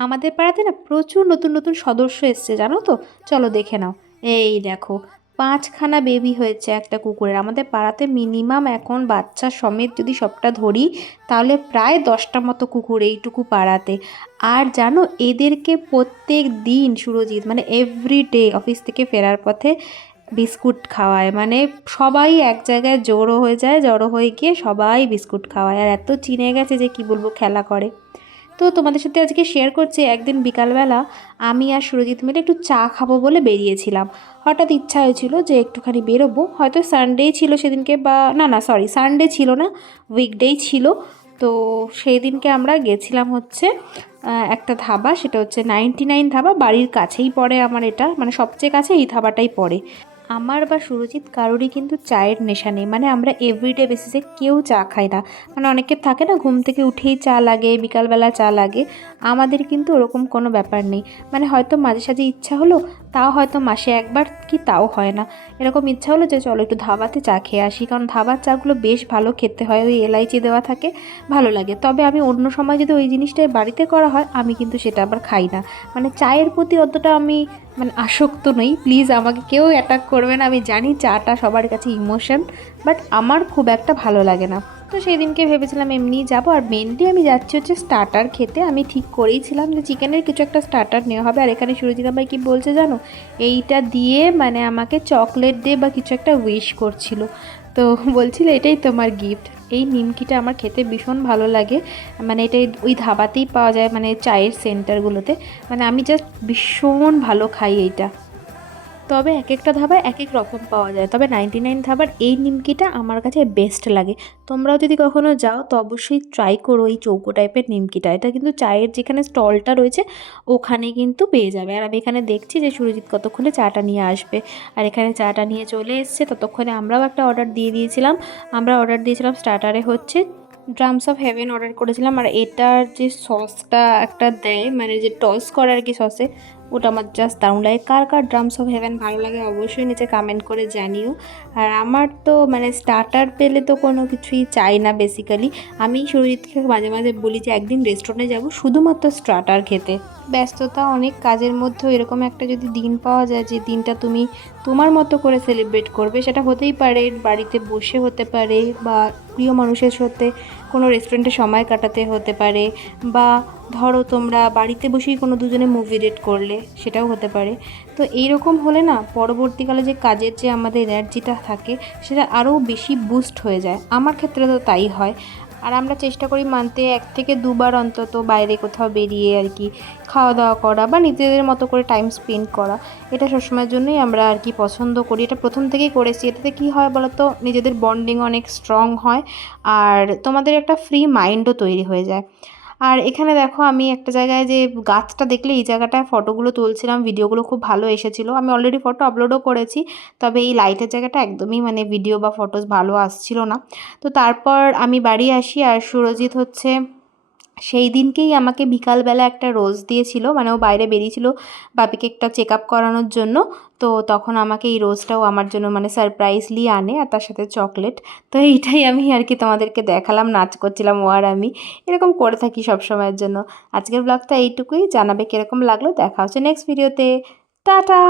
আমাদের পাড়াতে না প্রচুর নতুন নতুন সদস্য এসছে জানো তো। চলো দেখে নাও। এই দেখো, 5খানা বেবি হয়েছে একটা কুকুরের। আমাদের পাড়াতে মিনিমাম এখন বাচ্চা সমেত যদি সবটা ধরি তাহলে প্রায় 10টা মতো কুকুর এইটুকু পাড়াতে। আর জানো, এদেরকে প্রত্যেক দিন সুরজিৎ মানে এভরিডে অফিস থেকে ফেরার পথে বিস্কুট খাওয়ায়। মানে সবাই এক জায়গায় জড়ো হয়ে গিয়ে সবাই বিস্কুট খাওয়ায়, আর এত চিনে গেছে যে কি বলবো, খেলা করে। তো তোমাদের সাথে আজকে শেয়ার করছি, একদিন বিকালবেলা আমি আর সুরজিৎ মিলে একটু চা খাবো বলে বেরিয়েছিলাম। হঠাৎ ইচ্ছা হয়েছিল যে একটুখানি বেরোবো, হয়তো সানডেই ছিল সেদিনকে, বা না না সরি, সানডে ছিল না, উইকডেই ছিল। তো সেই দিনকে আমরা গেছিলাম হচ্ছে একটা ধাবা, সেটা হচ্ছে 99 ধাবা, বাড়ির কাছেই পড়ে আমার, এটা মানে সবচেয়ে কাছে এই ধাবাটাই পড়ে। আমার বা সুরজিৎ কারোরই কিন্তু চায়ের নেশা নেই, মানে আমরা এভরিডে বেসিসে কেউ চা খাই না। মানে অনেকের থাকে না, ঘুম থেকে উঠেই চা লাগে, বিকালবেলা চা লাগে, আমাদের কিন্তু ওরকম কোনো ব্যাপার নেই। মানে হয়তো মাঝে সাঝে ইচ্ছা হলো, তাও হয়তো মাসে একবার, কি তাও হয় না, এরকম ইচ্ছা হলো যে চলো একটু ধাবাতে চা খেয়ে আসি, কারণ ধাবার চাগুলো বেশ ভালো খেতে হয়, ওই এলাইচি দেওয়া থাকে, ভালো লাগে। তবে আমি অন্য সময় যদি ওই জিনিসটাই বাড়িতে করা হয় আমি কিন্তু সেটা আবার খাই না। মানে চায়ের প্রতি অতটা আমি মানে আসক্ত নই, প্লিজ আমাকে কেউ অ্যাটাক করবে না। আমি জানি চাটা সবার কাছে ইমোশন, বাট আমার খুব একটা ভালো লাগে না। তো সেই দিনকে ভেবেছিলাম এমনিই যাবো, আর মেনলি আমি যাচ্ছি হচ্ছে স্টার্টার খেতে। আমি ঠিক করেইছিলাম যে চিকেনের কিছু একটা স্টার্টার নেওয়া হবে। আর এখানে সুরজিৎ ভাই কী বলছে জানো, এইটা দিয়ে মানে আমাকে চকলেট দিয়ে বা কিছু একটা উইশ করছিল। তো বলছিল এটাই তোমার গিফট। এই নিমকিটা আমার খেতে ভীষণ ভালো লাগে, মানে এটাই ওই ধাবাতেই পাওয়া যায়, মানে চায়ের সেন্টারগুলোতে। মানে আমি জাস্ট ভীষণ ভালো খাই এইটা। তবে এক একটা ধাবায় এক এক রকম পাওয়া যায়, তবে 99 ধাবার এই নিমকিটা আমার কাছে বেস্ট লাগে। তোমরাও যদি কখনো যাও তো অবশ্যই ট্রাই করো এই চৌকো টাইপের নিমকিটা। এটা কিন্তু চায়ের যেখানে স্টলটা রয়েছে ওখানে কিন্তু পেয়ে যাবে। আর আমি এখানে দেখছি যে সুরজিৎ কতক্ষণে চাটা নিয়ে আসবে, আর এখানে চাটা নিয়ে চলে এসছে। ততক্ষণে আমরাও একটা অর্ডার দিয়ে দিয়েছিলাম। আমরা অর্ডার দিয়েছিলাম স্টার্টারে হচ্ছে ড্রামস অফ হেভেন অর্ডার করেছিলাম। আর এটার যে সসটা একটা দেয়, মানে যে টস করে আর কি সসে, ওটা আমার জাস্ট দারুণ লাগে। কার কার ড্রামস অফ হেভেন ভালো লাগে অবশ্যই নিচে কমেন্ট করে জানিও। আর আমার তো মানে স্টার্টার পেলে তো কোনো কিছুই চাই না বেসিক্যালি। আমি সুরজিৎকে মাঝে মাঝে বলি যে একদিন রেস্টুরেন্টে যাব শুধুমাত্র স্টার্টার খেতে। ব্যস্ততা অনেক, কাজের মধ্যেও এরকম একটা যদি দিন পাওয়া যায় যে দিনটা তুমি তোমার মতো করে সেলিব্রেট করবে, সেটা হতেই পারে বাড়িতে বসে, হতে পারে বা প্রিয় মানুষের সাথে কোনো রেস্টুরেন্টে সময় কাটাতে হতে পারে, বা ধরো তোমরা বাড়িতে বসেই কোনো দুজনে মুভি ডেট করলে, সেটাও হতে পারে। তো এইরকম হলে না পরবর্তীকালে যে কাজের যে আমাদের এনার্জিটা থাকে সেটা আরও বেশি বুস্ট হয়ে যায়। আমার ক্ষেত্রে তো তাই হয়। আর আমরা চেষ্টা করি মান্থে 1 থেকে 2বার অন্তত বাইরে কোথাও বেরিয়ে আর কি খাওয়া দাওয়া করা বা নিজেদের মতো করে টাইম স্পেন্ড করা। এটা সবসময়ের জন্যই আমরা আর কি পছন্দ করি, এটা প্রথম থেকেই করেছি। এটাতে কী হয় বলো তো, নিজেদের বন্ডিং অনেক স্ট্রং হয়, আর তোমাদের একটা ফ্রি মাইন্ডও তৈরি হয়ে যায়। আর এখানে দেখো, আমি একটা জায়গায় যে গাছটা দেখলে এই জায়গাটায় ফটোগুলো তুলছিলাম, ভিডিওগুলো খুব ভালো এসেছিলো। আমি অলরেডি ফটো আপলোডও করেছি, তবে এই লাইটের জায়গাটা একদমই মানে ভিডিও বা ফটোস ভালো আসছিল না। তো তারপর আমি বাড়ি আসি, আর সুরজিৎ হচ্ছে সেই দিনকেই আমাকে বিকালবেলা একটা রোজ দিয়েছিল। মানে ও বাইরে বেরিয়েছিল বাপিকে একটা চেক আপ করানোর জন্য। তো তখন আমাকে এই রোজটাও আমার জন্য মানে সারপ্রাইজলি আনে, আর তার সাথে চকলেট। তো এইটাই আমি আর কি তোমাদেরকে দেখালাম, নাচ করছিলাম ও আর আমি, এরকম করে থাকি সব সময়ের জন্য। আজকের ব্লগটা এইটুকুই, জানাবে কীরকম লাগলো। দেখা হচ্ছে নেক্সট ভিডিওতে। টাটা।